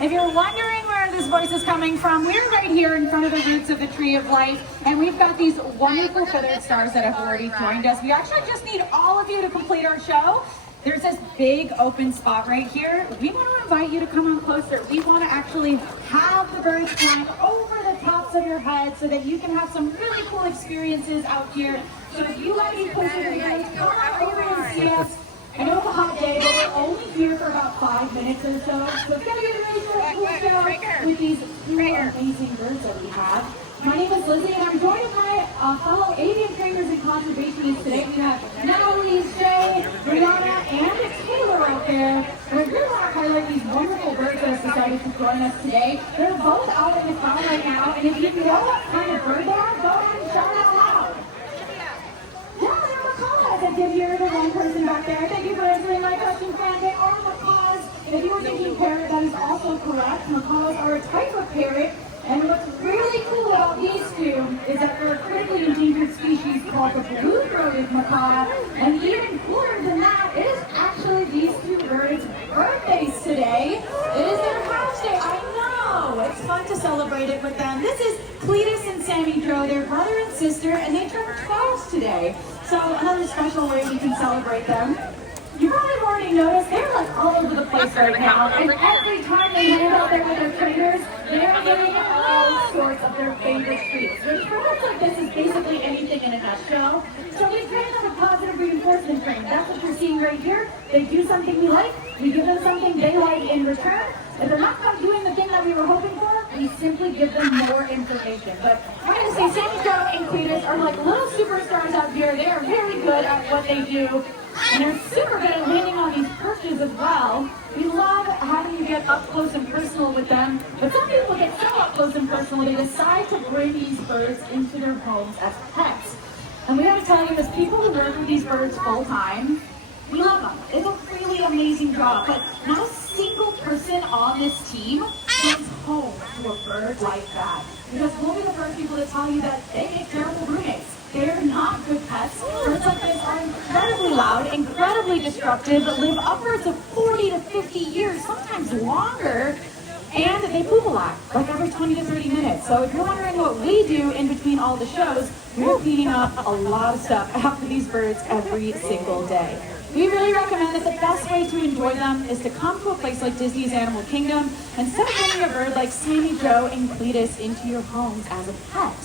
If you're wondering where this voice is coming from, we're right here in front of the roots of the Tree of Life, and we've got these wonderful feathered stars that have already joined us. We actually just need all of you to complete our show. There's this big open spot right here. We want to invite you to come on closer. We want to actually have the birds flying over the tops of your head so that you can have some really cool experiences out here. So if you want to be closer to the birds, come on over and see us. I know it's a hot day, but we're only here for about 5 minutes or so. So it's going to get ready for a cool show with these cool, amazing birds that we have. My name is Lizzie, and I'm joined by fellow avian trainers and conservationists today. We have Natalie, Shay, Brianna, and Taylor out there. We're going to highlight these wonderful birds that have decided to join us today. They're both out in the crowd right now, and if you know what kind of bird they are, go ahead and shout out loud. Yeah, they're macaws. I did hear the one person back there. Thank you for answering my question, Fran. They are macaws. If you were thinking parrot, that is also correct. Macaws are a type of parrot. And what's really cool about these two is that they're a critically endangered species called the blue-throated macaw. And even cooler than that is actually these two birds' birthdays today. It is their house day. I know. It's fun to celebrate it with them. This is Cletus and Sammy Joe, their brother and sister, and they turned 12 today. So another special way we can celebrate them. You probably have already noticed they're like all over the place right now, and every time they land out there with their trainers, they're getting all sorts of their favorite treats. Which for us like this is basically anything in a nutshell. So we train them a positive reinforcement training. That's what you're seeing right here. They do something we like, we give them something they like in return. If they're not doing the thing that we were hoping for, we simply give them more information. But I'm going to say Sammy Joe and Cletus are like little superstars out here. They are very good at what they do. And they're super good at landing on these perches as well. We love having you get up close and personal with them. But some people get so up close and personal, they decide to bring these birds into their homes as pets. And we have to tell you, as people who work with these birds full time, we love them. It's a really amazing job. But not a single person on this team comes home to a bird like that. Because we'll be the first people to tell you that they make terrible roommates. They're not good pets. Birds like this are incredibly loud, incredibly destructive, live upwards of 40 to 50 years, sometimes longer, and they poop a lot, like every 20 to 30 minutes. So if you're wondering what we do in between all the shows, we're cleaning up a lot of stuff after these birds every single day. We really recommend that the best way to enjoy them is to come to a place like Disney's Animal Kingdom and instead of bringing a bird like Sammy Joe and Cletus into your homes as a pet.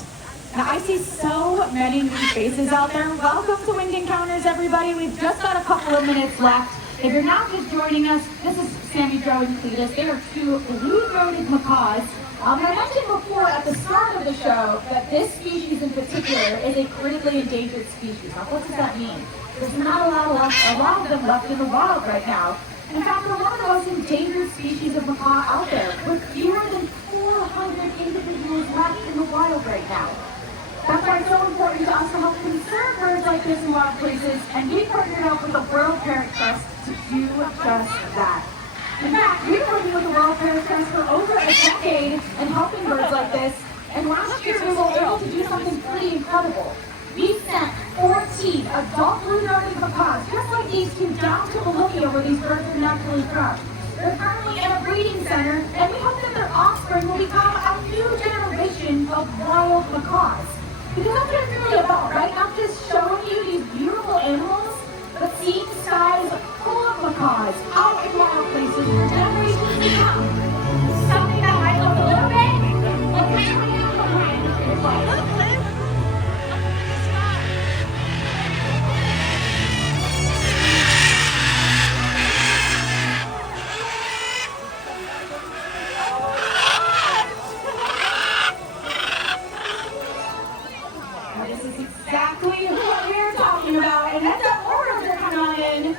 Now, I see so many new faces out there. Welcome to Winged Encounters, everybody. We've just got a couple of minutes left. If you're now just joining us, this is Sammy Joe and Cletus. They are two blue-throated macaws. I mentioned before at the start of the show that this species in particular is a critically endangered species. Now, what does that mean? There's not a lot of them left in the wild right now. In fact, we're one of the most endangered species of macaw out there, with fewer than 400 individuals left in the wild right now. That's why it's so important to us to help conserve birds like this in wild places, and we partnered up with the World Parrot Trust to do just that. In fact, we've been working with the World Parrot Trust for over a decade and helping birds like this, and last year we were able to do something pretty incredible. We sent 14 adult blue-throated macaws, just like these two, down to Bolivia where these birds are naturally from. They're currently in a breeding center, and we hope that their offspring will become a new generation of wild macaws. Because that's what it's really about, right? Not just showing you these beautiful animals, but seeing skies full of macaws out in wild places for generations to come. Something that might look a little bit like hanging out behind your life. Exactly what we're talking about, and that's our orders are coming on in.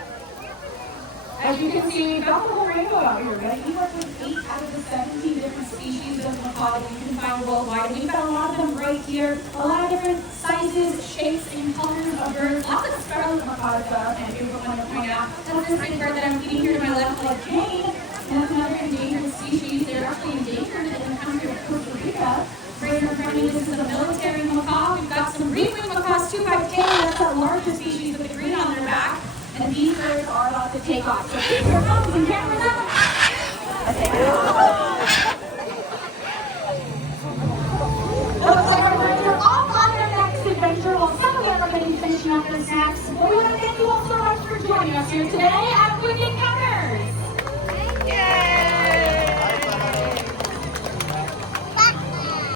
As you can see, we've got the whole rainbow out here, right? We work with 8 out of the 17 different species of macaws that you can find worldwide. We've got a lot of them right here, a lot of different sizes, shapes, and colors of birds. Lots of scarlet macaws, and you would want to point out. That's this big bird that I'm feeding here to my left, called Jane, and that's another endangered species. They're actually endangered in the country of Costa Rica. Right in front of me, this is a military macaw. We've got some green-winged macaws, 2x10. That's our largest species with the green on their back. And these birds are about to take off. So keep your phones and cameras up. It looks like our friends are off on their next adventure while some of them are going to be finishing up their snacks. But we want to thank you all so much for joining us here today. And we think